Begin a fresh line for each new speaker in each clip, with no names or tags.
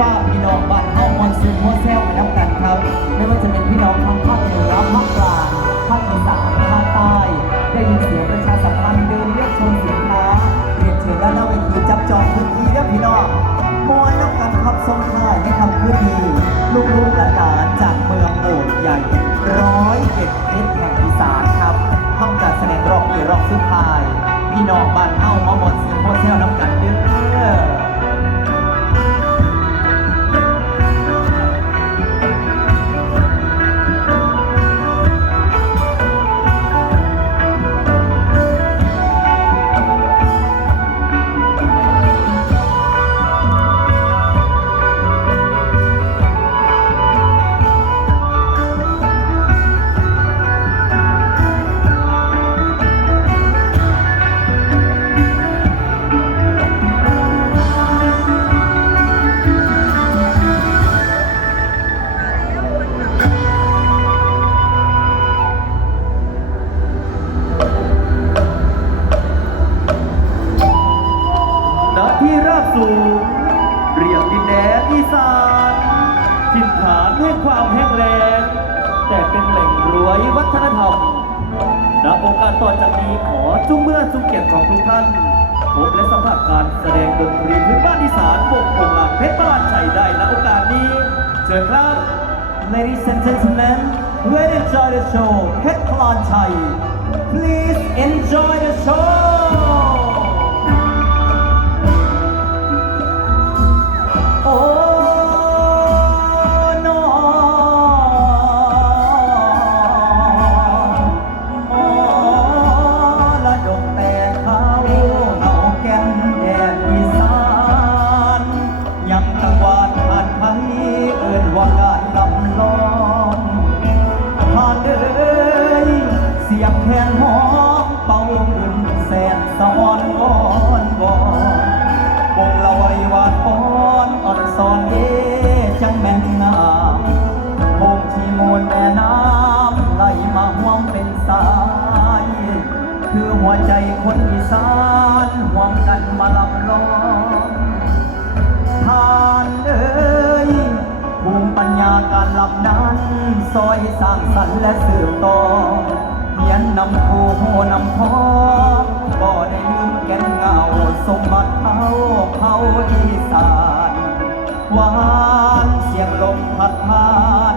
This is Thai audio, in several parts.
ป้าพี่น้องบ้านเฮามอนซึมมัวแซวกันน้ำกันครับ ไม่ว่าจะเป็นพี่น้องทางภาคเหนือภาคกลางภาคอีสานภาคใต้ ได้ยินเสียงประชาสัมพันธ์เดินเรียกชมสินค้าเรียนเชิญด้านหน้าเวทีจับจองพื้นที่เด้อพี่น้องมวนน้ำกันครับทรงท่ายในคำพื้นที่ลูกๆหลานๆจากเมืองโบสถ์ใหญ่ร้อยเอ็ดเอ็ดแห่งอีสานครับทำการแสดงรอบเอรอบสุดท้าย พี่น้องบ้านเฮามามอนซึมมัวแซวน้ำกันเด้อ
club.
Ladies and gentlemen, we enjoy the show. Head Please enjoy the show. ันมาลำลองทานเอ้ยภูมิปัญญาการหลำนั้นซอยสร้างสรรค์และสืบต่อเพียนนำคู่โหนำพ้องก็ได้ลืมแก่นเงาสมบัติเขาเขาอีสานหวานเสียงลมพัดผ่าน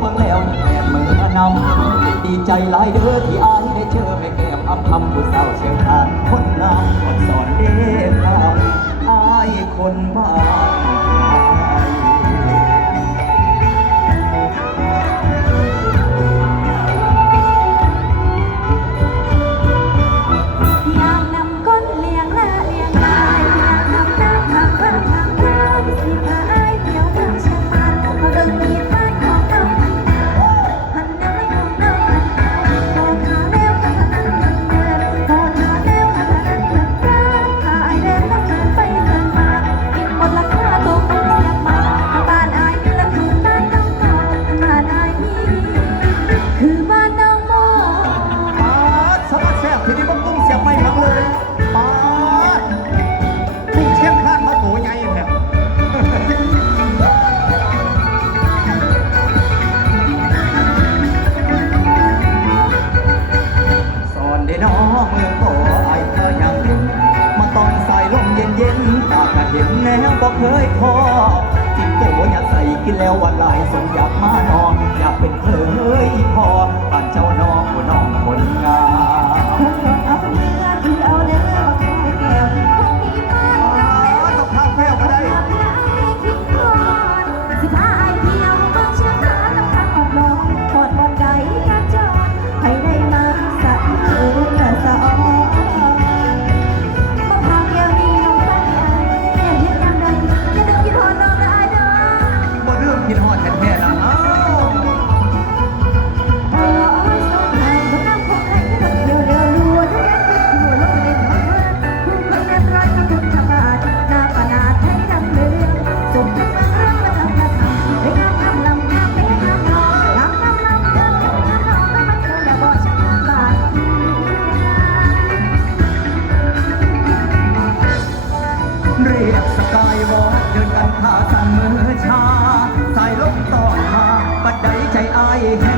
เบิ่งแล้วแม่มือนำดีใจหลายเด้อที่อายได้เจอแม่แก้มอับคำผู้สาวเชียงคานคนงามสอนเด็
กงามอายคนบ้า
เคยพอจิ้มโกอย่าใส่กินแล้ววันลายสงอยากมานอนอยากเป็นเคยพอบ้านเจ้าน้องผู้น้องคนงาม
เรียกสกายวอล์กเดิ
นกันขาสั่นมือชา สายลมต่อขาบัดใด
ใจอายแห่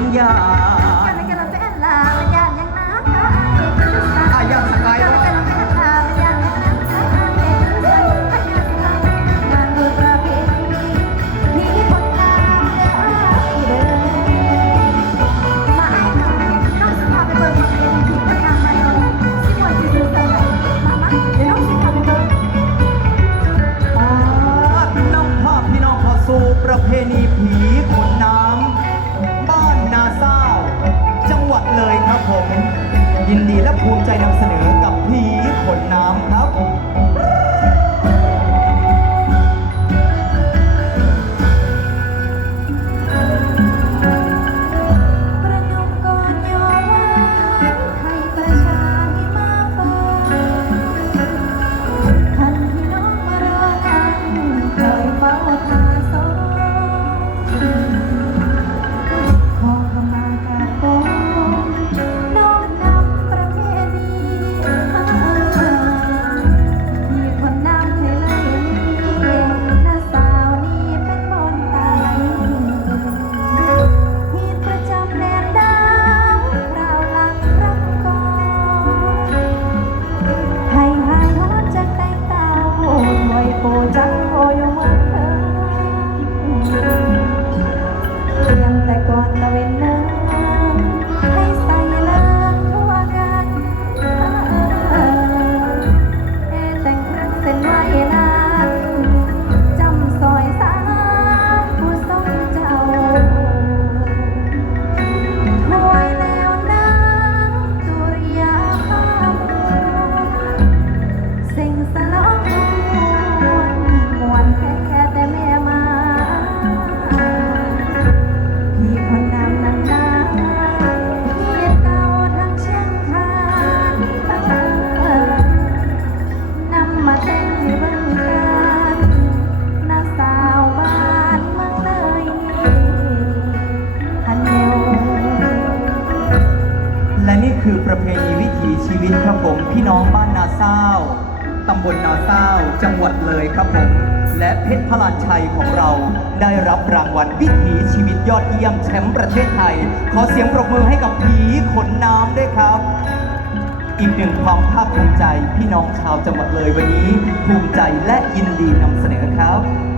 i'm doctor. นาเศ
ร้าจังหวัดเลยครับผม และเพชรพลานชัยของเราได้รับรางวัลวิถีชีวิตยอดเยี่ยมแชมป์ประเทศไทย ขอเสียงปรบมือให้กับผีขนน้ำด้วยครับ อีกหนึ่งความภาคภูมิใจพี่น้องชาวจังหวัดเลยวันนี้ ภูมิใจและยินดีนำเสนอครับ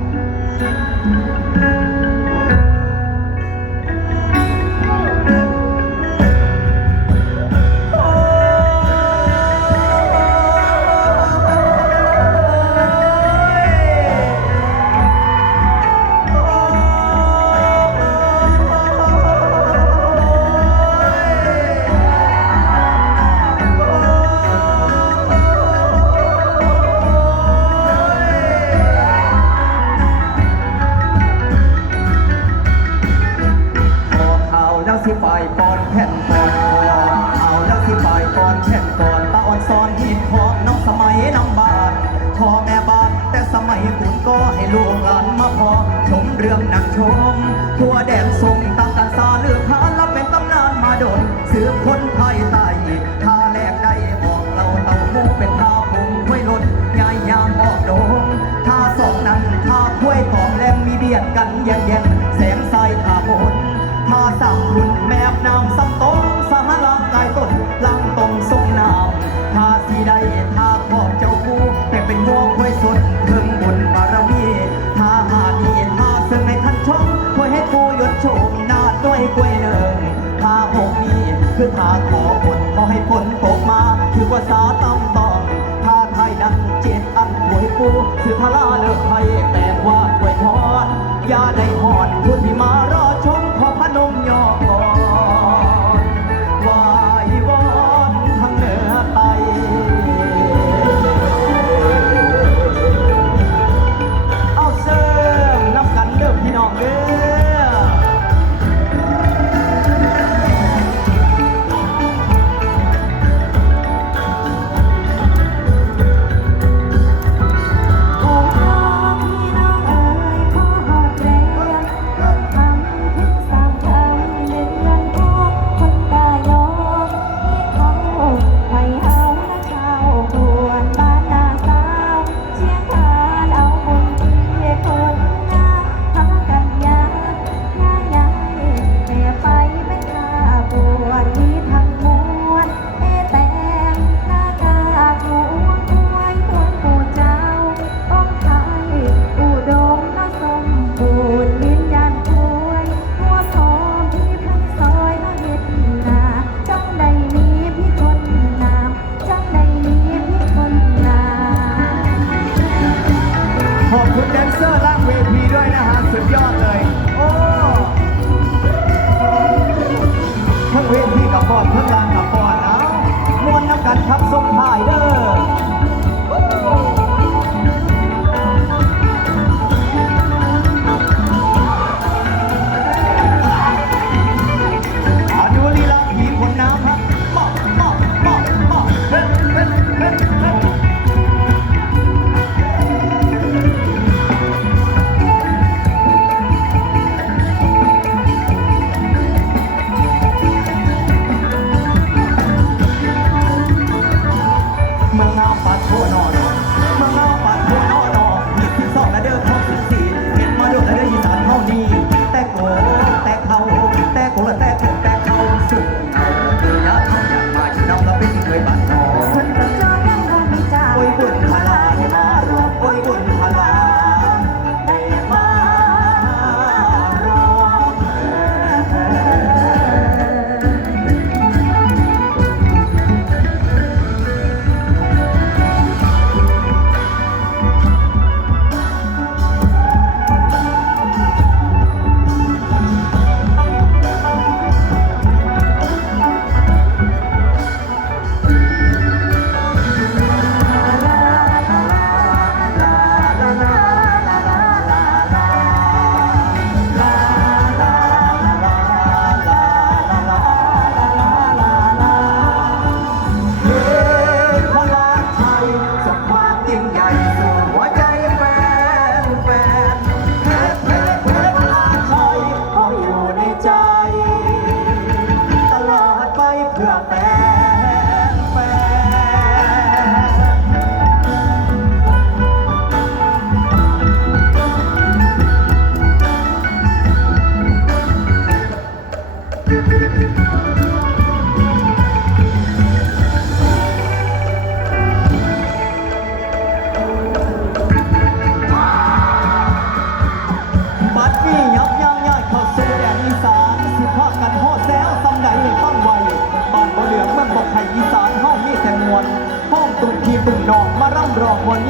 ขอฝนขอให้ฝนตกมา คือภาษาตำตองถ้าไทยนั้นเจ็ดอันหวยปูคือทาราเลิกไทยแต่ว่าถวยพรอย่าได้หอด
คุณ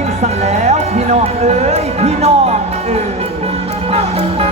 ยิ่ง
สั่งแล้ว พี่น้องเอ้ยพี่น้องเอ้ย